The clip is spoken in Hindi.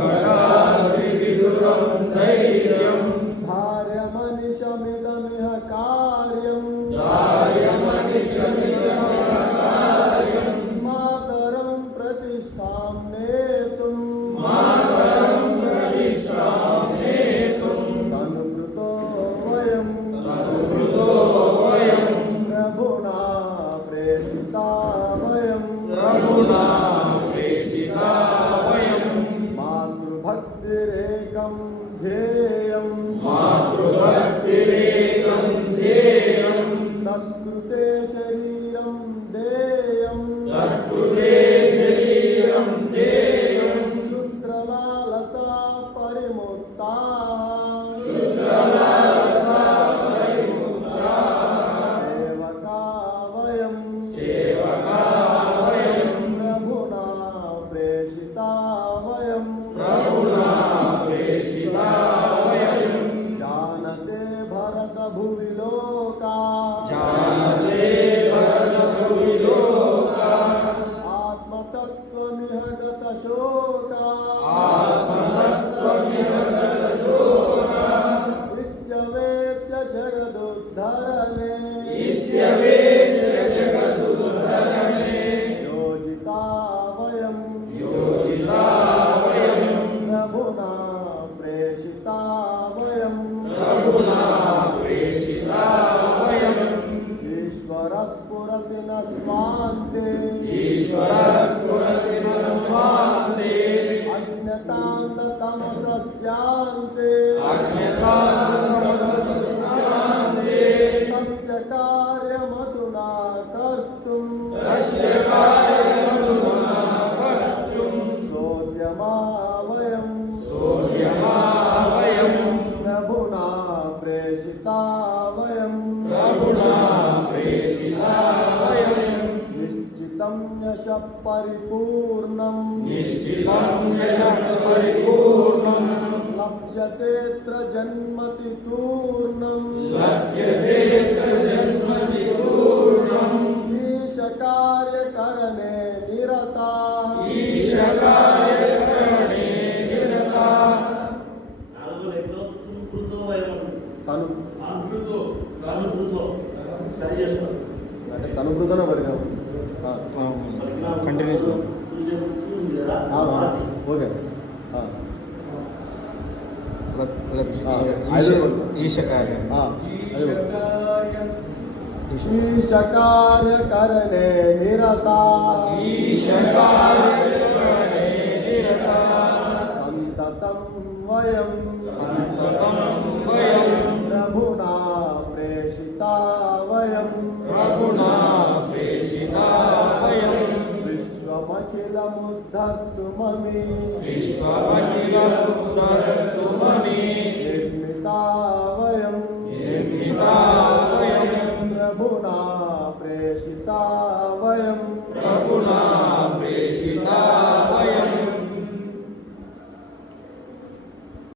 Amen. मातृभक्तिरेकं ध्येयं। मातृभक्तिरेकं ध्येयं। तत्कृते शरीरं देयं प्रभुना प्रेषिता वयं प्रभुना प्रेषिता वयं ईश्वरस्फुरति न स्वान्ते ईश्वरस्फुरति न स्वान्ते अज्ञतान्ततमसस्यान्ते अज्ञतान्ततमसस्यान्ते परिपूर्णं निश्चितं यशः परिपूर्णं लप्स्यतेऽत्र जन्मति तूर्णम् लक्ष्यते जन्मति पूर्णम् ईशकार्यकरणे निरताः ईशकार्यकरणे निरता నాలుగో లెక్కలో తుంపుతో వైపు తను అమృతో అనుభూతో సరి చేస్తాం అంటే తను బృదన పరిణామం కంటిన్యూ చూసే ముందు ఉంది కదా ఓకే ఆ, ఈశ కార్యం ఆ, అది ఓకే. ఈశకార్యకరణే నిరతా ईशकार्यकरणे निरता సంతతం వయం सन्ततं मुद्धत्वममि विश्वमुद्धत्वममि निर्मिता वयं निर्मिता वयं प्रभुना प्रेषिता वयं प्रभुना